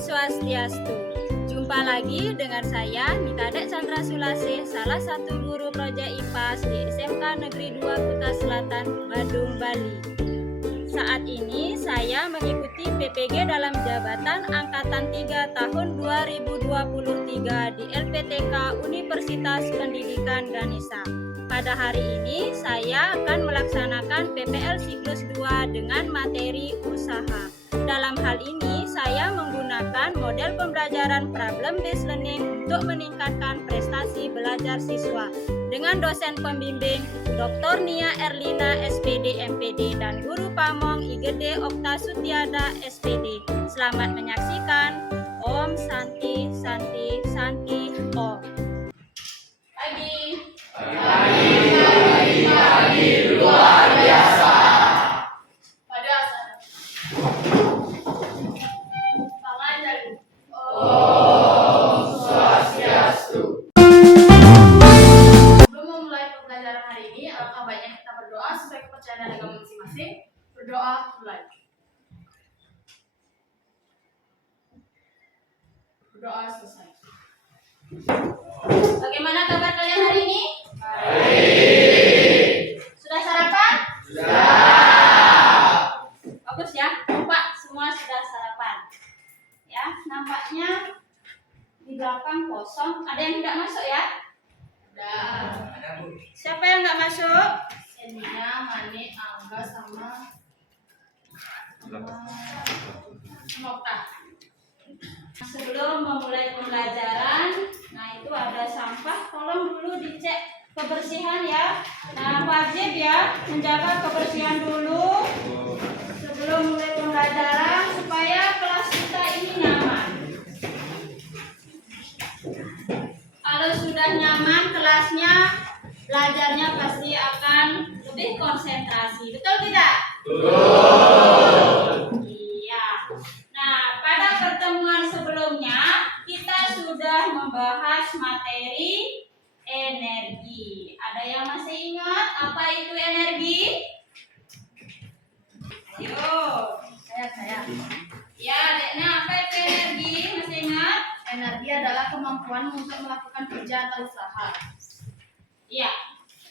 Swastiastu. Jumpa lagi dengan saya Mita Dek Chandra Sulase, salah satu guru proyek IPAS di SMK Negeri 2 Kuta Selatan, Badung, Bali. Saat ini saya mengikuti PPG dalam jabatan Angkatan 3 tahun 2023 di LPTK Universitas Pendidikan Ganesha. Pada hari ini saya akan melaksanakan PPL siklus 2 dengan materi usaha. Dalam hal ini saya menggunakan model pembelajaran problem based learning untuk meningkatkan prestasi belajar siswa dengan dosen pembimbing Dr. Nia Erlina SPD MPD dan Guru Pamong IGD Okta Sutiada SPD. Selamat menyaksikan. Om Santi Santi Santi Om. Pagi luar biasa. Pada sana. Tangan jari. Om Swastiastu. Sebelum memulai pembelajaran hari ini, alangkah baiknya kita berdoa sesuai kepercayaan agama masing-masing. Berdoa mulai. Berdoa selesai. Bagaimana kabar kalian hari ini? Baik. Sudah sarapan? Sudah. Bagus ya, Pak. Semua sudah sarapan. Ya, nampaknya di belakang kosong. Ada yang tidak masuk ya? Ada. Siapa yang nggak masuk? Enia, Mane, Angga, sama Okta. Sebelum memulai pembelajaran, nah itu ada sampah, tolong dulu dicek kebersihan ya. Nah, wajib ya menjaga kebersihan dulu sebelum mulai pembelajaran supaya kelas kita ini nyaman. Kalau sudah nyaman kelasnya, belajarnya pasti akan lebih konsentrasi. Betul tidak? Betul. Iya. Nah, pada pertemuan sebelumnya kita sudah membahas materi energi. Ada yang masih ingat apa itu energi? Ayo. Saya. Ya, adiknya apa itu energi? Masih ingat? Energi adalah kemampuan untuk melakukan kerja atau usaha. Iya.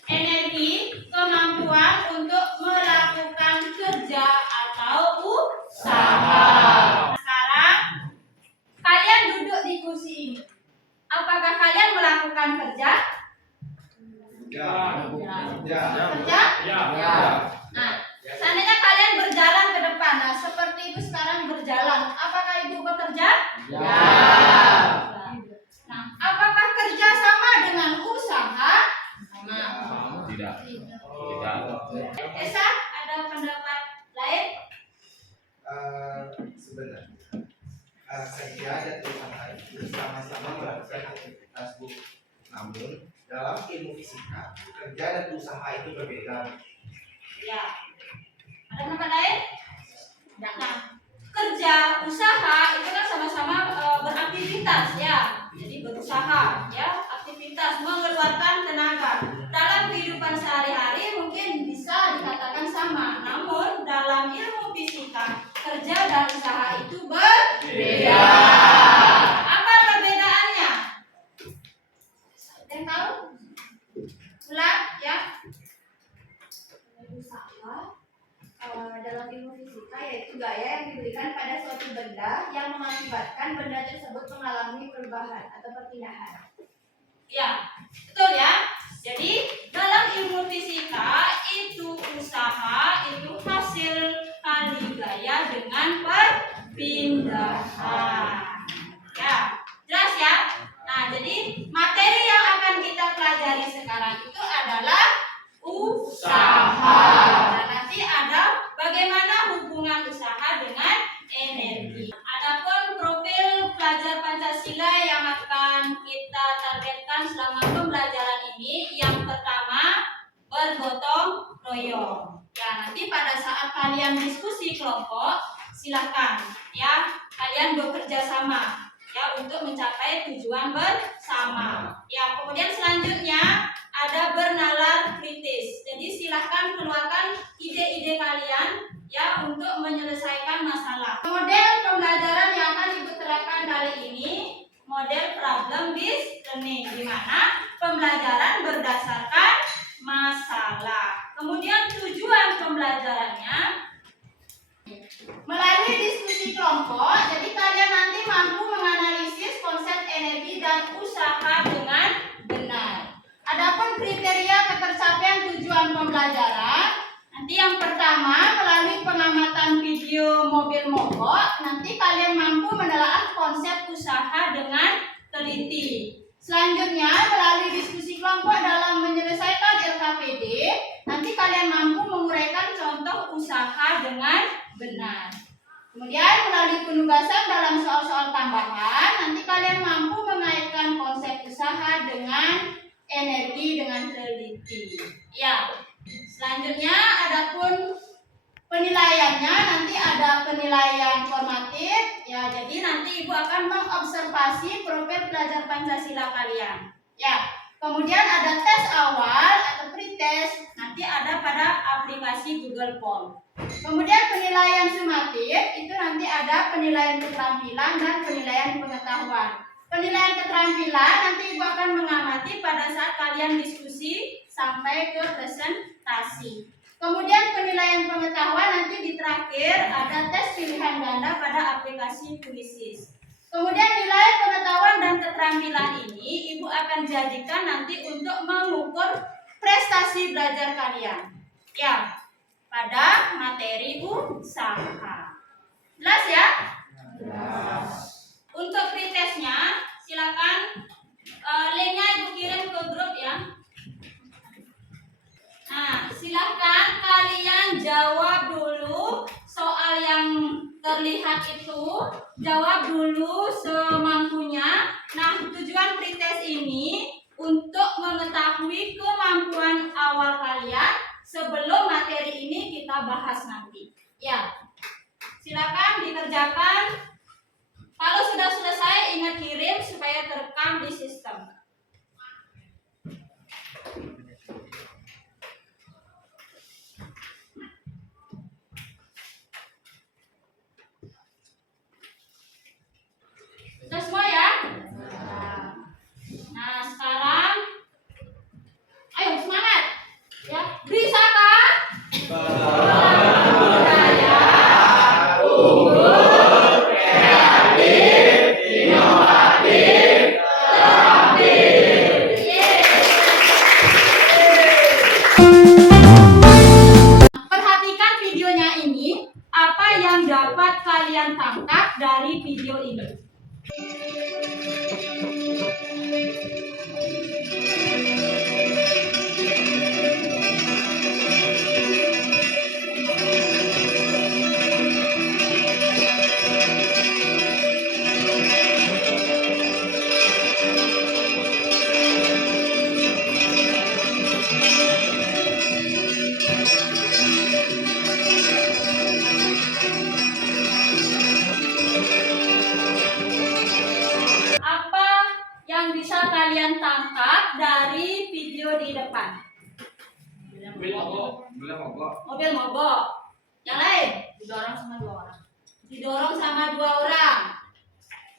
Energi kemampuan untuk melakukan kerja atau usaha. Sekarang kalian duduk di kursi ini. Apakah kalian melakukan kerja? Ya. Kerja? Ya. Nah, seandainya kalian berjalan ke depan, nah seperti itu sekarang berjalan. Apakah ibu bekerja? Ya. Nah, apakah kerja sama dengan usaha? Sama. Tidak. Esa, ada pendapat lain? Sebenarnya kerja dan usaha itu bersama-sama melakukan aktivitas bu. Namun dalam ilmu fisika kerja dan usaha itu berbeda. Ya. Ada pendapat lain? Nah, kerja, usaha itu kan sama-sama beraktivitas ya. Jadi berusaha ya, aktivitas mengeluarkan tenaga. Dalam kehidupan sehari-hari mungkin bisa dikatakan sama. Namun dalam ilmu fisika kerja dan usaha itu berbeda. Apa perbedaannya? Ada yang tahu? Ulang ya. Usaha dalam ilmu fisika yaitu gaya yang diberikan pada suatu benda yang mengakibatkan benda tersebut mengalami perubahan atau perpindahan. Ya, betul ya. Jadi dalam ilmu fisika itu usaha itu hasil kali gaya dengan perpindahan. Ya, jelas ya. Nah, jadi materi yang akan kita pelajari sekarang itu adalah usaha. Nah, nanti ada bagaimana hubungan usaha dengan energi. Adapun profil pelajar Pancasila yang akan kita targetkan selama pembelajaran ini, yang pertama bergotong royong. Ya, nanti pada saat kalian diskusi kelompok, silakan ya kalian bekerja sama ya untuk mencapai tujuan bersama. Ya, kemudian selanjutnya ada bernalar kritis. Jadi silahkan keluarkan ide-ide kalian ya untuk menyelesaikan masalah. Model pembelajaran yang akan Ibu terapkan learning, di mana pembelajaran berdasarkan masalah. Kemudian tujuan pembelajarannya melalui diskusi kelompok, jadi kalian nanti mampu menganalisis konsep energi dan usaha dengan benar. Adapun kriteria ketercapaian tujuan pembelajaran, nanti yang pertama melalui pengamatan video mobil mogok, nanti kalian mampu menelaah konsep usaha dengan teliti. Selanjutnya melalui diskusi kelompok dalam menyelesaikan LKPD, nanti kalian mampu menguraikan contoh usaha dengan benar. Kemudian melalui penugasan dalam soal-soal tambahan, nanti kalian mampu mengaitkan konsep usaha dengan energi dengan teliti. Ya, selanjutnya adapun penilaiannya, nanti ada penilaian formatif. Ya, jadi nanti Ibu akan mengobservasi profil pelajar Pancasila kalian. Ya, kemudian ada tes awal atau pretest, nanti ada pada aplikasi Google Form. Kemudian penilaian sumatif itu nanti ada penilaian keterampilan dan penilaian pengetahuan. Penilaian keterampilan nanti Ibu akan mengamati pada saat kalian diskusi sampai ke presentasi. Kemudian penilaian pengetahuan nanti di terakhir ada tes pilihan ganda pada aplikasi Quizzes. Kemudian nilai pengetahuan dan keterampilan ini Ibu akan jadikan nanti untuk mengukur prestasi belajar kalian. Ya, pada materi usaha. Jelas ya? Untuk pretestnya silakan linknya Ibu kirim ke grup ya. Nah, silakan kalian jawab dulu soal yang terlihat itu, jawab dulu semampunya. Nah, tujuan pretest ini untuk mengetahui kemampuan awal kalian sebelum materi ini kita bahas nanti. Ya, silakan dikerjakan. Kalau sudah selesai, ingat kirim supaya terekam di sistem. Sudah semua ya? Nah, sekarang ayo semangat. Ya, bisakah? Budaya unggul, kreatif, inovatif, terampil. Perhatikan videonya ini. Apa yang dapat kalian tangkap dari video ini? Kalian tangkap dari video di depan. Mobil mogok. Yang lain didorong sama 2 orang. Didorong sama 2 orang.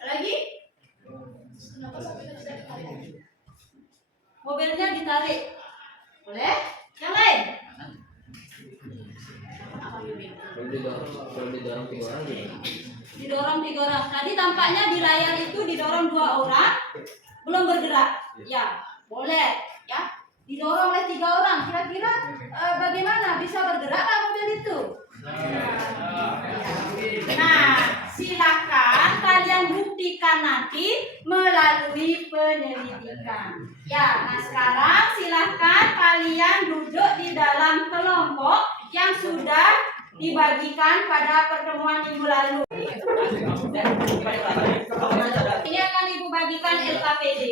Lagi? Mobilnya ditarik. Boleh? Yang lain? Didorong 3 orang gitu. Didorong 3 orang. Tadi tampaknya di layar itu didorong 2 orang. Belum bergerak, ya boleh, ya didorong oleh 3 orang. Kira-kira bagaimana bisa bergerak mobil itu? Nah, silakan kalian buktikan nanti melalui penyelidikan. Ya, nah sekarang silakan kalian duduk di dalam kelompok yang sudah dibagikan pada pertemuan minggu lalu. Ini akan Ibu bagikan LKPD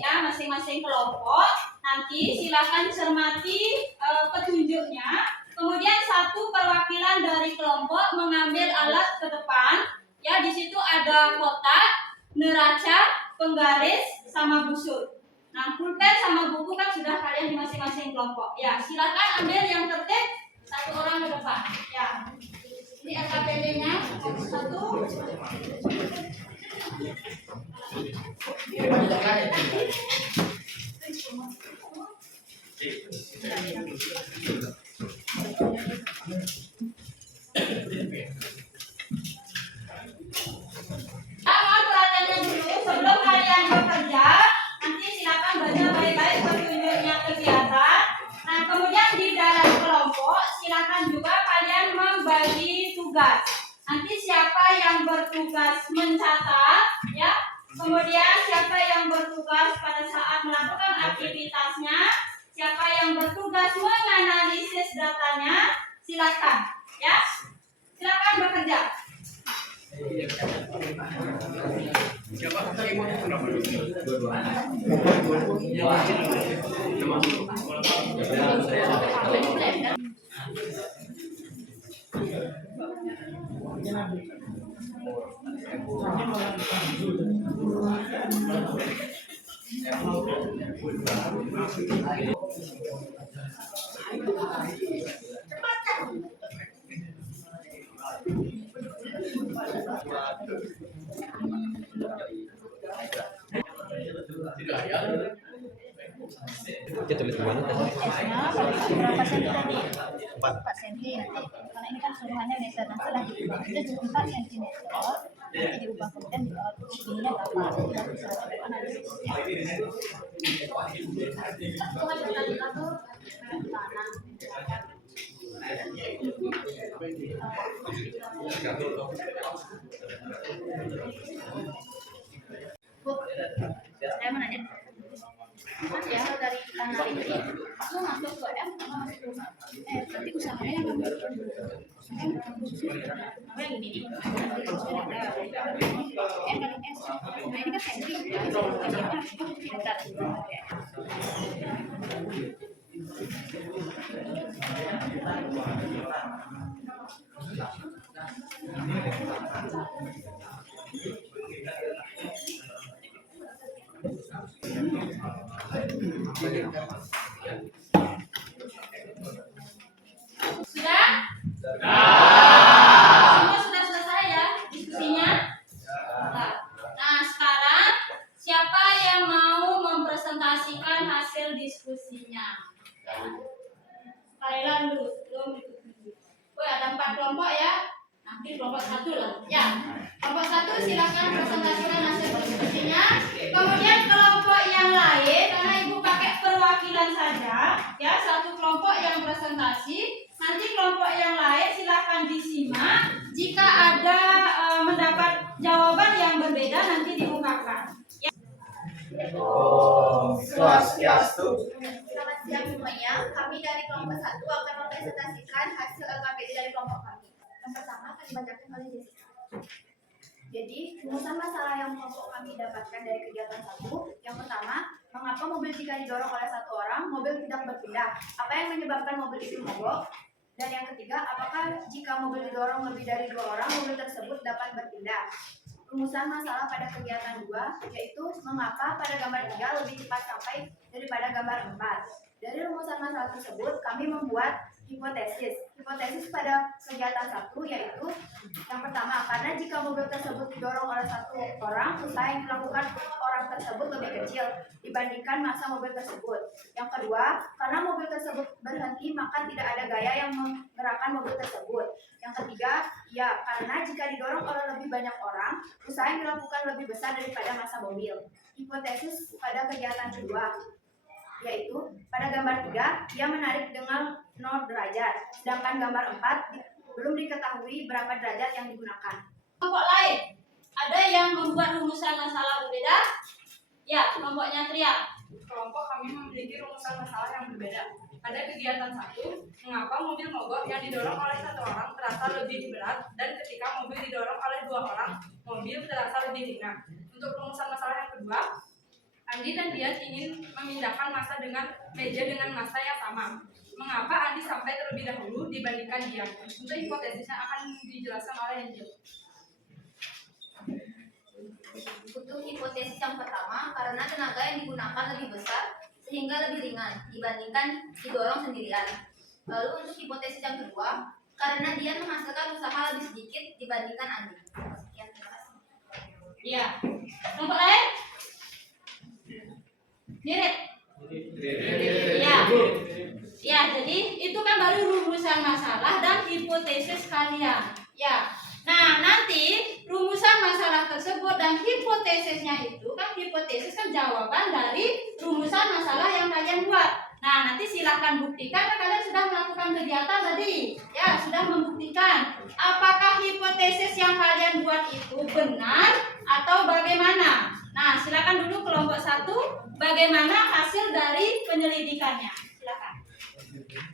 ya, masing-masing kelompok. Nanti silakan cermati petunjuknya. Kemudian satu perwakilan dari kelompok mengambil alat ke depan. Ya, di situ ada kotak, neraca, penggaris, sama busur. Nah, pulpen sama buku kan sudah kalian di masing-masing kelompok. Ya, silakan ambil yang tertib, 1 orang ke depan. Ya, ini LKPD-nya 1. Mohon perhatiannya dulu sebelum kalian bekerja. Nanti silakan baca baik-baik petunjuknya kegiatan. Nah, kemudian di dalam kelompok silakan juga kalian membagi tugas. Nanti siapa yang bertugas mencatat, ya. Kemudian siapa yang bertugas pada saat melakukan aktivitasnya, siapa yang bertugas menganalisis datanya, silakan, ya. Silakan bekerja. Dia tulis di mana? Berapa senti tadi? 4 senti nanti. Karena ini kan suruhannya meter. Nanti lagi kita cukup 4 sentimeter. Nanti diubah kemudian ininya berapa? Bu, saya mau nanya. Mas ya dari tanah ini kamu masuk ke M atau masuk ke nanti usahanya yang apa yang ini nih M dari S nah ini kan senti kilogram. Sudah? Semua sudah selesai ya diskusinya? Nah, sekarang siapa yang mau mempresentasikan hasil diskusinya? Kalian dulu, belum ikut. Oh, ada 4 kelompok ya. Nanti kelompok 1 lah. Ya. Kelompok 1 silakan presentasikan hasil diskusinya. Kemudian kelompok yang lain, karena Ibu pakai perwakilan saja, ya, 1 kelompok yang presentasi. Nanti kelompok yang lain silakan disimak. Jika ada mendapat jawaban yang berbeda nanti diungkapkan. Ya. Om Swastiastu. Selamat siang semuanya. Kami dari kelompok 1 akan mempresentasikan hasil LKPD dari kelompok kami. Yang pertama akan dibacakan oleh Jessica. Jadi, rumusan masalah yang kelompok kami dapatkan dari kegiatan 1. Yang pertama, mengapa mobil jika didorong oleh 1 orang, mobil tidak berpindah? Apa yang menyebabkan mobil itu mogok? Dan yang ketiga, apakah jika mobil didorong lebih dari 2 orang, mobil tersebut dapat berpindah? Rumusan masalah pada kegiatan 2, yaitu mengapa pada gambar 3 lebih cepat sampai daripada gambar 4. Dari rumusan masalah tersebut, kami membuat hipotesis. Hipotesis pada kegiatan 1 yaitu yang pertama, karena jika mobil tersebut didorong oleh 1 orang, usaha yang dilakukan orang tersebut lebih kecil dibandingkan massa mobil tersebut. Yang kedua, karena mobil tersebut berhenti, maka tidak ada gaya yang menggerakkan mobil tersebut. Yang ketiga, ya, karena jika didorong oleh lebih banyak orang, usaha yang dilakukan lebih besar daripada massa mobil. Hipotesis pada kegiatan kedua yaitu pada gambar 3 ia menarik dengan 0 derajat, sedangkan gambar 4 belum diketahui berapa derajat yang digunakan. Kelompok lain, ada yang membuat rumusan masalah berbeda? Ya, kelompoknya Tria. Kelompok kami memiliki rumusan masalah yang berbeda. Pada kegiatan 1, mengapa mobil mogok yang didorong oleh 1 orang terasa lebih berat dan ketika mobil didorong oleh 2 orang, mobil terasa lebih ringan. Untuk rumusan masalah yang kedua, Andi dan Dian ingin memindahkan massa dengan meja dengan massa yang sama. Mengapa Andi sampai terlebih dahulu dibandingkan Dian? Untuk hipotesisnya akan dijelaskan oleh Angel. Untuk hipotesis yang pertama, karena tenaga yang digunakan lebih besar sehingga lebih ringan dibandingkan didorong sendirian. Lalu untuk hipotesis yang kedua, karena dia menghasilkan usaha lebih sedikit dibandingkan Andi. Sekian, terima kasih. Ya, kelompok lain? Mirip? Ya. Ya, jadi itu kan baru rumusan masalah dan hipotesis kalian. Ya. Nah, nanti rumusan masalah tersebut dan hipotesisnya itu kan hipotesis kan jawaban dari rumusan masalah yang kalian buat. Nah, nanti silahkan buktikan kan kalian sudah melakukan kegiatan tadi. Ya, sudah membuktikan apakah hipotesis yang kalian buat itu benar atau bagaimana. Nah, silakan dulu kelompok 1 bagaimana hasil dari penyelidikannya. Silakan.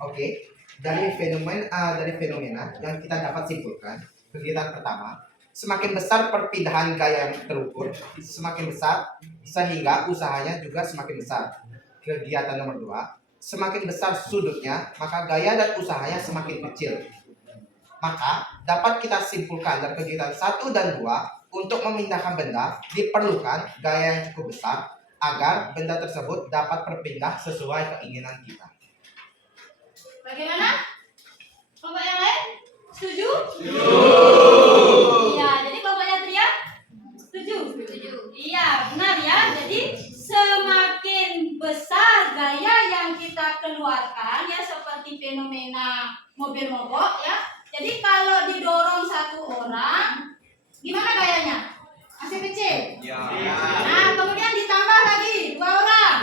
Oke, dari fenomena yang kita dapat simpulkan, kegiatan pertama, semakin besar perpindahan gaya yang terukur, semakin besar sehingga usahanya juga semakin besar. Kegiatan nomor 2, semakin besar sudutnya, maka gaya dan usahanya semakin kecil. Maka dapat kita simpulkan dari kegiatan 1 dan 2, untuk memindahkan benda diperlukan gaya yang cukup besar agar benda tersebut dapat berpindah sesuai keinginan kita. Bagaimana? Kelompok yang lain? Setuju? Iya, jadi kelompoknya Tria? Setuju? Iya, benar ya. Jadi semakin besar gaya yang kita keluarkan ya, seperti fenomena mobil mogok ya. Jadi kalau didorong 1 orang, gimana gayanya? Masih kecil? Nah, kemudian ditambah lagi 2 orang.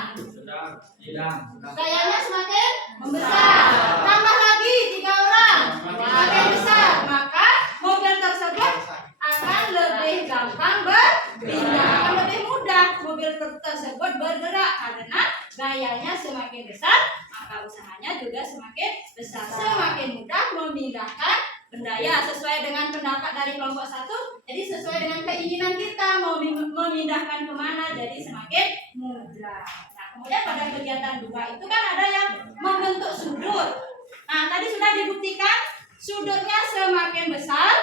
Gayanya semakin membesar. Tambah lagi 3 orang. Semakin besar. Maka mobil tersebut akan lebih gampang berpindah, akan lebih mudah mobil tersebut bergerak karena gayanya semakin besar, maka usahanya juga semakin besar. Semakin mudah memindahkan benda ya, sesuai dengan pendapat dari kelompok 1. Jadi sesuai dengan keinginan kita mau memindahkan kemana, jadi semakin mudah. Nah, kemudian pada kegiatan 2 itu kan ada yang membentuk sudut. Nah, tadi sudah dibuktikan sudutnya semakin besar,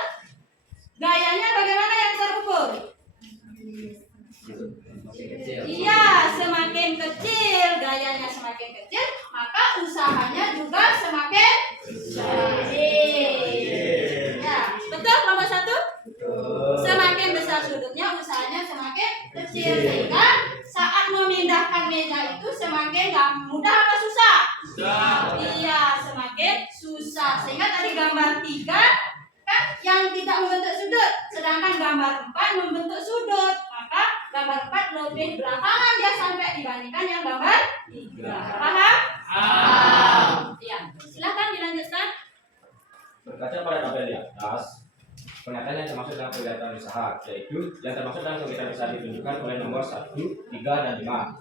gayanya bagaimana yang terukur? Iya, semakin kecil, gayanya semakin kecil, maka usahanya juga semakin kecil. Ya, betul kelompok 1? Semakin besar sudutnya, usahanya semakin kecil, sehingga saat memindahkan meja itu semakin mudah apa susah? Iya, semakin susah. Sehingga tadi gambar 3 kan yang tidak membentuk sudut, sedangkan gambar 4 membentuk sudut, maka gambar 4 lebih belakangan dia sampai dibandingkan yang gambar 3. Paham? Iya. Silakan dilanjutkan. Berkaca pada tabel di atas, pernyataan yang termasuk dalam kegiatan usaha, yaitu yang termasuk dalam kegiatan usaha ditunjukkan oleh nomor 1, 3, dan 5.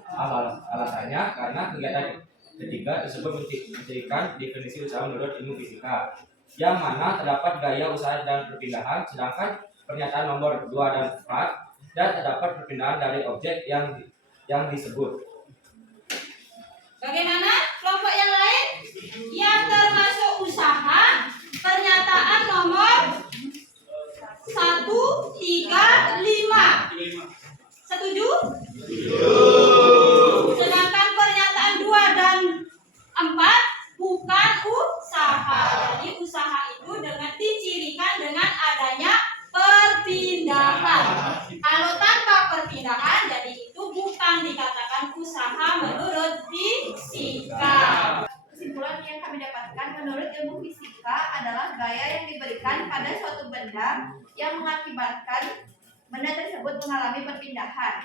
Alasannya karena kegiatan ketiga tersebut mencirikan definisi usaha menurut ilmu fisika, yang mana terdapat gaya usaha dan perpindahan, sedangkan pernyataan nomor 2 dan 4 dan terdapat perpindahan dari objek yang disebut. Bagaimana kelompok yang lain? Yang termasuk usaha, pernyataan nomor 1, 3, 5. Setuju? Sedangkan pernyataan 2 dan 4 bukan usaha. Jadi usaha itu dicirikan dengan adanya perpindahan. Kalau tanpa perpindahan, jadi itu bukan dikatakan usaha menurut fisika. Kesimpulan yang kami dapatkan menurut ilmu fisika adalah gaya yang diberikan pada suatu benda yang mengakibatkan benda tersebut mengalami perpindahan.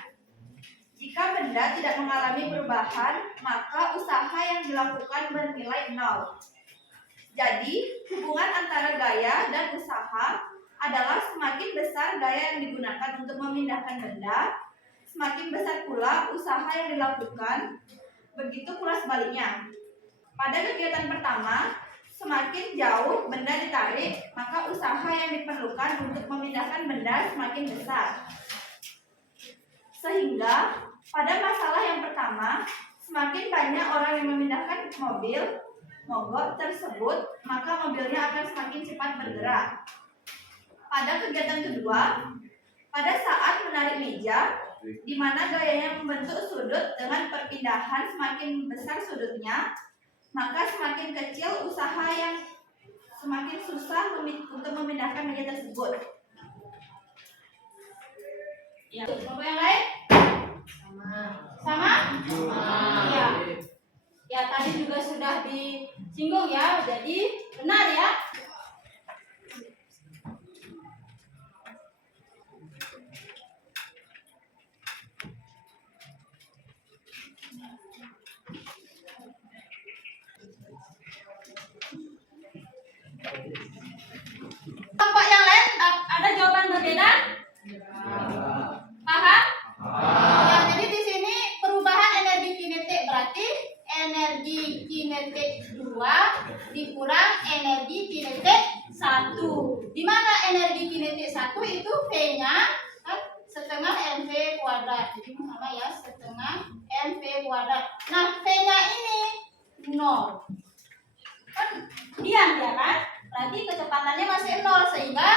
Jika benda tidak mengalami perubahan, maka usaha yang dilakukan bernilai 0. Jadi, hubungan antara gaya dan usaha adalah semakin besar gaya yang digunakan untuk memindahkan benda, semakin besar pula usaha yang dilakukan. Begitu pula sebaliknya. Pada kegiatan pertama, semakin jauh benda ditarik, maka usaha yang diperlukan untuk memindahkan benda semakin besar. Sehingga pada masalah yang pertama, semakin banyak orang yang memindahkan mobil mogok tersebut, maka mobilnya akan semakin cepat bergerak. Pada kegiatan kedua, pada saat menarik meja, di mana gayanya membentuk sudut dengan perpindahan semakin besar sudutnya, maka semakin kecil usaha yang semakin susah untuk memindahkan meja tersebut. Ya, kelompok yang lain? Sama? Ya. Ya, tadi juga sudah disinggung ya. Jadi benar ya. Kelompok yang lain ada jawaban berbeda? Paham? Ya, jadi di sini perubahan energi kinetik berarti energi kinetik 2 dikurang energi kinetik 1. Di mana energi kinetik 1 itu V-nya kan setengah mv kuadrat. Jadi sama ya, setengah mv kuadrat. Nah, V-nya ini 0. Kan diam ya kan? Berarti kecepatannya masih 0 sehingga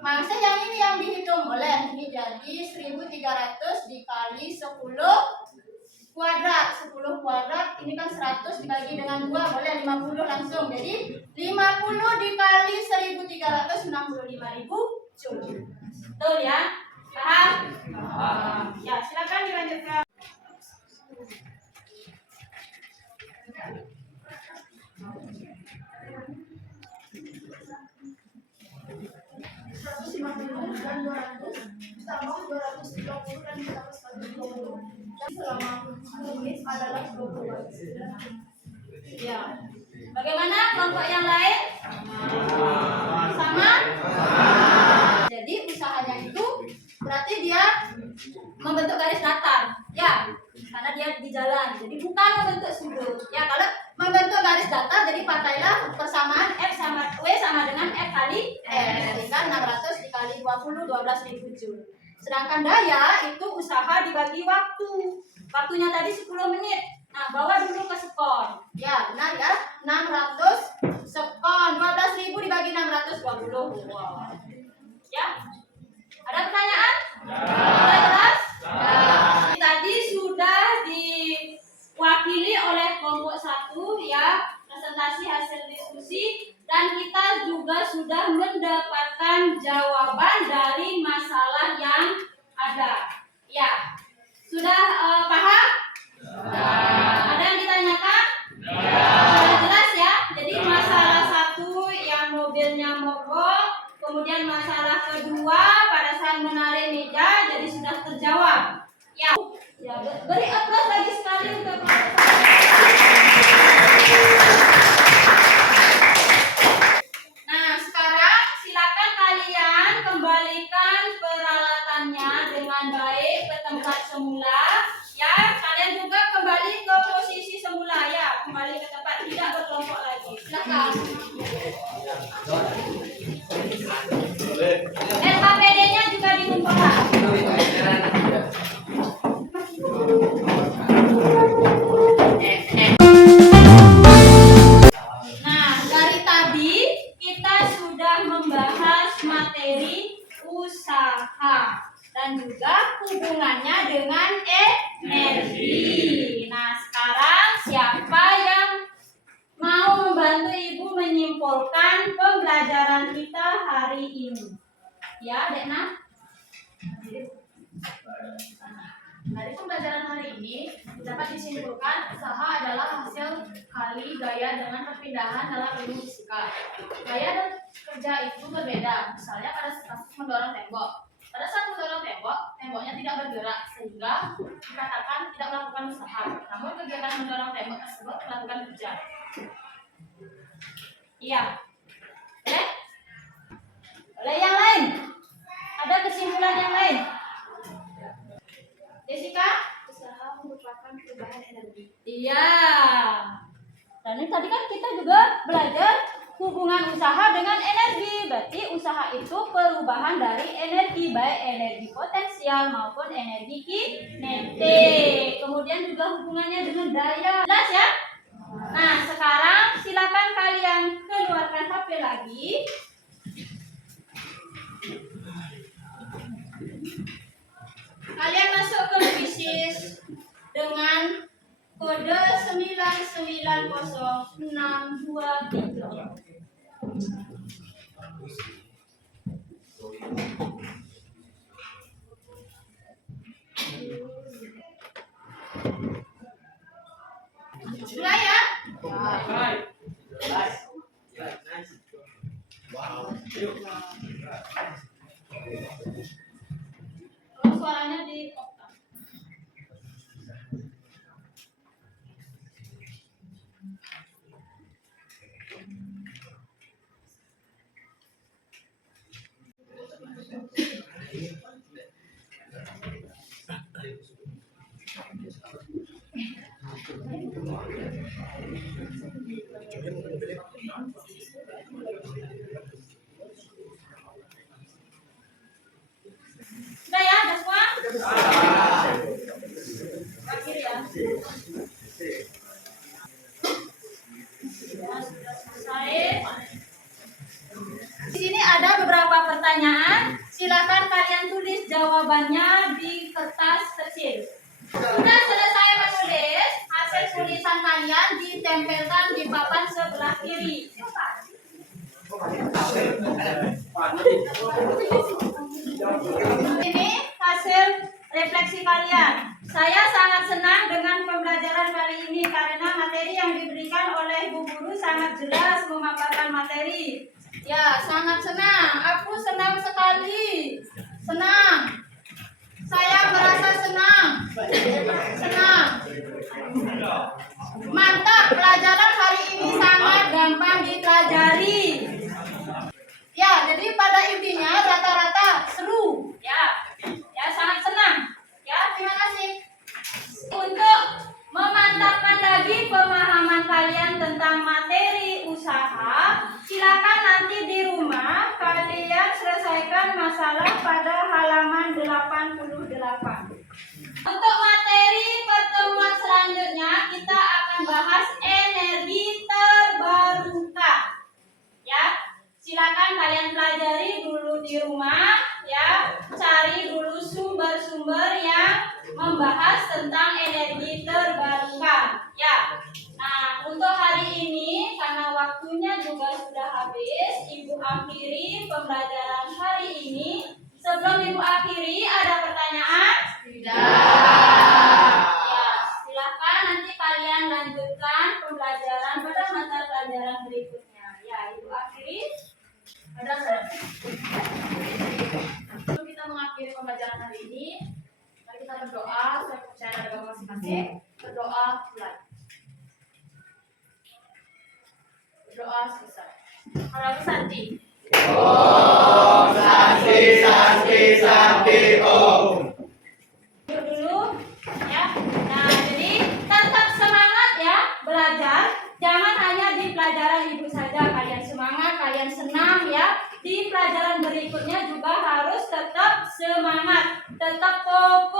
masih yang ini yang dihitung boleh. Ini jadi 1300 dikali 10 kuadrat. 10 kuadrat ini kan 100 dibagi dengan 2 boleh 50 langsung. Jadi 50 dikali 1365.000 joule. Betul ya? Paham? Ya, silakan dilanjutkan. Dan 200 tambah 230 dan 140 dan selama 10 menit adalah 20. Ya. Bagaimana kelompok yang lain? Sama? Jadi usahanya itu berarti dia membentuk garis datar. Ya, karena dia di jalan. Jadi bukan membentuk sudut. Ya, kalau membentuk garis datar jadi pakailah persamaan F sama W sama dengan F kali R. Sehingga 600 dikali 20 12.000 joule. Sedangkan daya itu usaha dibagi waktu. Waktunya tadi 10 menit. Nah, bawa dulu ke sekon. Ya, benar ya. 600 sekon. 12.000 dibagi 620. Wow. Ya. Ada pertanyaan? Sudah jelas? Tadi sudah diwakili oleh kelompok 1 ya, presentasi hasil diskusi, dan kita juga sudah mendapatkan jawaban dari masalah yang ada. Ya. Sudah paham? Ada yang ditanyakan? Sudah jelas ya? Jadi masalah 1 yang mobilnya mogok, kemudian masalah kedua pada saat menarik meja, jadi sudah terjawab. Ya, beri aplaus lagi sekali untuk Nah, sekarang silakan kalian kembalikan peralatannya dengan baik ke tempat semula. Ya, kalian juga kembali ke posisi semula ya, kembali ke tempat, tidak berkelompok lagi. Silakan. SKPD-nya juga dikumpulkan. Nah, dari tadi kita sudah membahas materi usaha dan juga hubungannya dengan energi. Nah, sekarang siapa yang mau membantu Ibu menyimpulkan pembelajaran kita hari ini? Ya, Dekna. Dari pembelajaran hari ini dapat disimpulkan usaha adalah hasil kali gaya dengan perpindahan dalam ilmu fisika. Gaya dan kerja itu berbeda. Misalnya pada kasus mendorong tembok. Pada saat mendorong tembok, temboknya tidak bergerak sehingga dikatakan tidak melakukan usaha. Namun kegiatan mendorong tembok tersebut melakukan kerja. Iya. Boleh? Boleh yang lain? Ada kesimpulan yang lain? Jessica? Usaha merupakan perubahan energi. Iya. Dan ini tadi kan kita juga belajar hubungan usaha dengan energi. Berarti usaha itu perubahan dari energi, baik energi potensial maupun energi kinetik. Kemudian juga hubungannya dengan daya. Jelas ya? Nah, sekarang silakan kalian keluarkan HP lagi. Kalian masuk ke Lubisis dengan kode 99063. suaranya di oktav. Sudah ya, ada semua? Akhir ya. Ya, sudah selesai. Di sini ada beberapa pertanyaan. Silakan kalian tulis jawabannya di kertas kecil. Sudah selesai menulis, hasil tulisan kalian ditempelkan di papan sebelah kiri. Ini hasil refleksi kalian. Saya sangat senang dengan pembelajaran kali ini karena materi yang diberikan oleh Bu Guru sangat jelas memaparkan materi. Ya, sangat senang. Aku senang sekali. Senang. Saya merasa senang. Senang. Mantap, pelajaran hari ini sangat gampang dipelajari. Ya, jadi pada intinya rata-rata seru. Ya, ya sangat senang. Ya, terima kasih. Untuk memantapkan lagi pemahaman kalian tentang materi usaha, silakan nanti di rumah kalian selesaikan masalah pada halaman 88. Untuk materi pertemuan selanjutnya kita akan bahas energi terbarukan. Ya, silakan kalian pelajari dulu di rumah ya, cari dulu sumber-sumber yang membahas tentang energi terbarukan ya. Nah, untuk hari ini karena waktunya juga sudah habis, Ibu akhiri pembelajaran hari ini. Sebelum Ibu akhiri, ada pertanyaan? Tidak. Ya, silakan nanti kalian lanjutkan pembelajaran pada mata pelajaran berikutnya. Ya, Ibu akhiri. Ada nggak? Sebelum kita mengakhiri pembelajaran hari ini, mari kita berdoa. Saya percaya ada agama masing-masing. Berdoa mulai. Berdoa selesai. Kalau Santi. Om Santi Santi Santi Om. Dulu ya. Nah, jadi tetap semangat ya belajar. Jangan hanya di pelajaran Ibu saja kalian semangat, kalian senang ya. Di pelajaran berikutnya juga harus tetap semangat, tetap fokus.